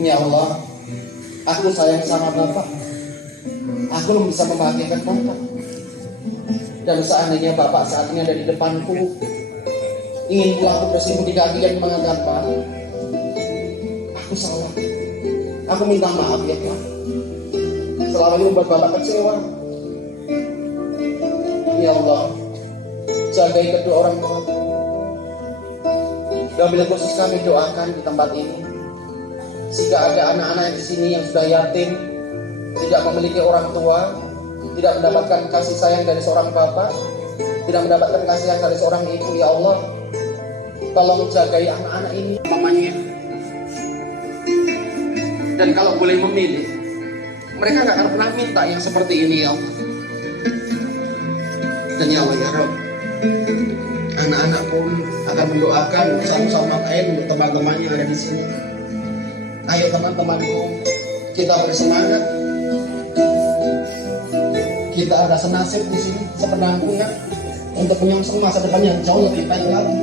Ya Allah, aku sayang sama Bapak. Aku belum bisa membahagiakan Bapak. Dan seandainya Bapak saat ini ada di depanku, ingin pula aku bersimpuh di kaki dan menganggap Pak, aku salah. Aku minta maaf ya Pak. Selama ini membuat Bapak kecewa. Ya Allah, jagai kedua orang tua. Dan bila khusus kami doakan di tempat ini, jika ada anak-anak di sini yang sudah yatim, tidak memiliki orang tua, tidak mendapatkan kasih sayang dari seorang bapak, tidak mendapatkan kasih sayang dari seorang ibu, ya Allah, tolong jagai anak-anak ini mamanya. Dan kalau boleh memilih, mereka gak akan pernah minta yang seperti ini ya Allah. Dan ya Allah ya Rabb, anak-anak pun akan mendoakan satu sama lain untuk teman-teman yang ada di sini. Ayo teman-temanku, kita bersemangat. Kita ada senasib di sini, sepenanggungan untuk menyongsong masa depan yang jauh lebih baik lagi.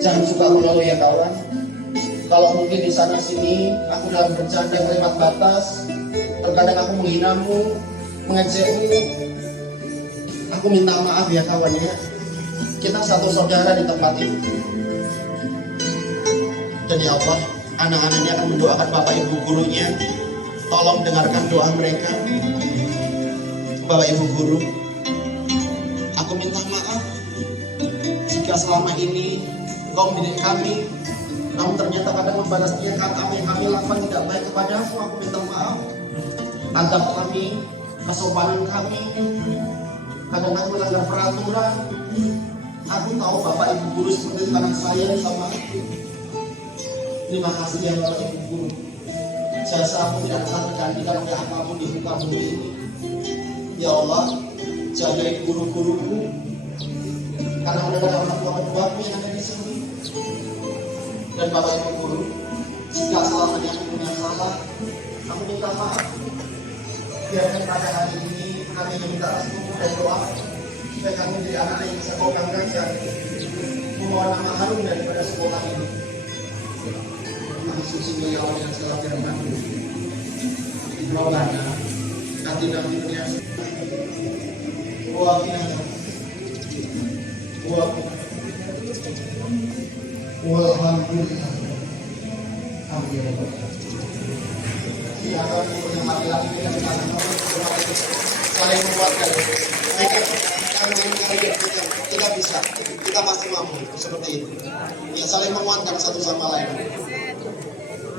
Jangan suka mengeluh ya kawan. Kalau mungkin di sana sini aku dalam bercanda melewat batas, terkadang aku menghinamu, mengejekmu, aku minta maaf ya kawan ya. Kita satu saudara di tempat ini. Jadi Allah, anak-anak ini akan mendoakan bapak ibu gurunya. Tolong dengarkan doa mereka. Bapak ibu guru, aku minta maaf jika selama ini kau mendidik kami, namun ternyata kadang membalasnya kata yang kami lakukan tidak baik kepadamu. Aku minta maaf. Adab kami, kesopanan kami, kadang-kadang melanggar peraturan. Aku tahu bapak ibu guru seperti anak saya sama aku. Terima kasih ya bapak ibu guru. Jasa aku tidak akan tergantikan oleh apapun di muka bumi ini. Ya Allah, jagai guru-guruku, karena mereka adalah orang tua-tuaku yang ada di sini. Dan bapak ibu guru, jika selama ini aku punya salah, aku minta maaf. Biarkan pada hari ini kami minta restu dan doa supaya kami menjadi anak yang bisa kau banggakan, membawa nama harum daripada sekolah ini. Maha suci beliau yang segala firman. Rabbana atina fid dunya wa qina walhamdulillah. Siapa yang laki-laki yang saling menguatkan. Kita bisa, kita pasti mampu seperti itu. Ya, saling menguatkan satu sama lain.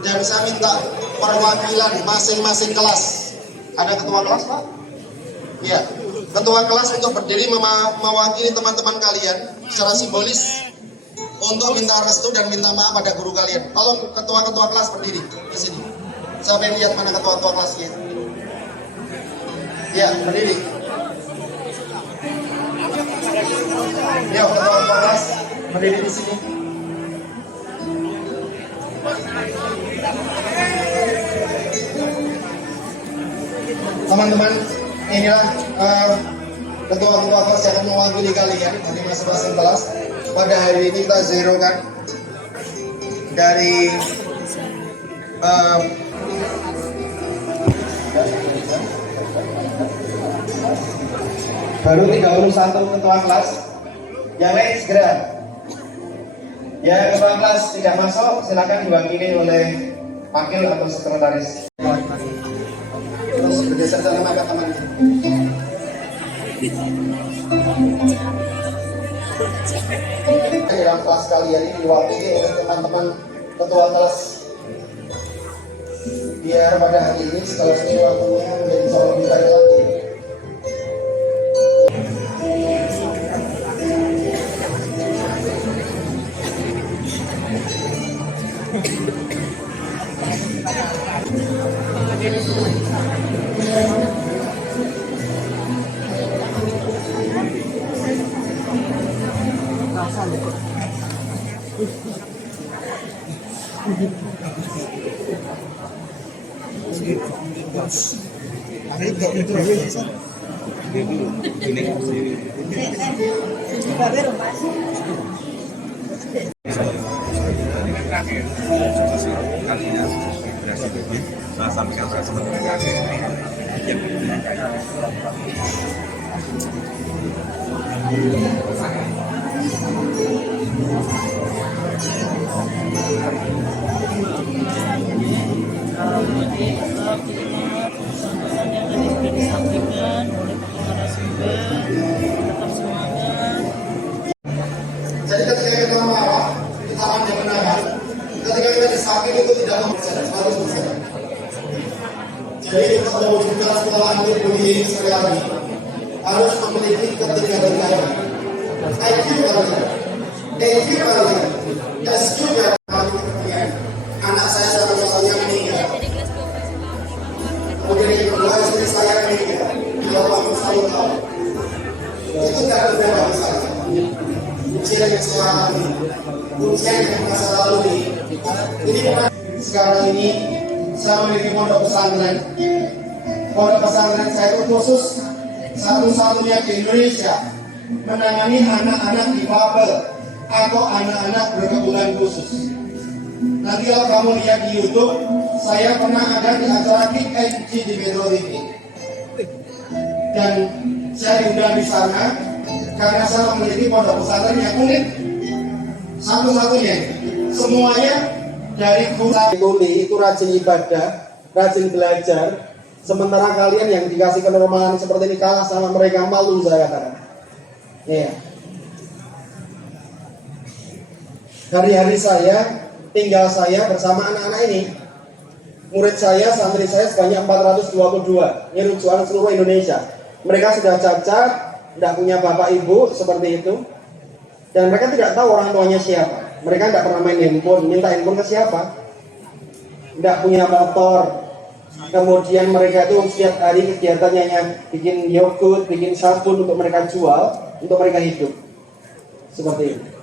Dan saya minta perwakilan masing-masing kelas. Ada ketua kelas, Pak? Iya. Ketua kelas untuk berdiri mewakili teman-teman kalian secara simbolis untuk minta restu dan minta maaf pada guru kalian. Tolong ketua-ketua kelas berdiri di sini. Saya pengen lihat mana ketua-ketua kelasnya. Ya, berdiri. Ya, ketua-ketua kelas berdiri di sini. Teman-teman, inilah ketua-ketua kelas yang akan mewakili kalian dari masing-masing kelas. Pada hari ini kita zero kan dari baru 31 ketua kelas. Yang lain segera. Yang ketua kelas tidak masuk, silakan diwakili oleh wakil atau sekretaris. Terus bergeser sama teman-teman. Dalam kelas kalian ini diwakili oleh teman-teman ketua kelas. Biar pada hari ini setelah seni waktunya menjadi jauh lebih baik lagi. Saya sampaikan pada teman-teman Jadi ketika kita marah, kita pandai menahan. Ketika kita disakiti itu tidak mempercayai 100%. Jadi kita mewujudkan sekolah anti bullying sekali lagi harus memiliki ketiga-tiganya. IQ kalian, EQ kalian, SQ kalian. Anak saya satu satunya meninggal. Kemudian yang kedua istri saya meninggal. Dia waktu 1 tahun. Itu tidak berbeda saya. Ini sekarang ini saya memiliki pondok pesantren. Pondok pesantren saya itu khusus satu-satunya di Indonesia menangani anak-anak difabel atau anak-anak berkebutuhan khusus. Nanti kalau kamu lihat di YouTube, saya pernah ada di acara Kick NG di Metro TV. Dan saya diundang di sana karena saya memiliki pondok pesantren yang unik. Satu-satunya, semuanya dari kuli itu rajin ibadah, rajin belajar. Sementara kalian yang dikasih kenormalan seperti ini kalah sama mereka, malu saya katakan. Ya. Hari-hari saya, tinggal saya bersama anak-anak ini. Murid saya, santri saya sebanyak 422. Ini rujukan seluruh Indonesia. Mereka sudah cacat, tidak punya bapak ibu seperti itu. Dan mereka tidak tahu orang tuanya siapa. Mereka tidak pernah main handphone, minta handphone ke siapa. Tidak punya motor. Kemudian mereka itu setiap hari kegiatannya yang bikin yogurt, bikin sabun untuk mereka jual, untuk mereka hidup. Seperti itu.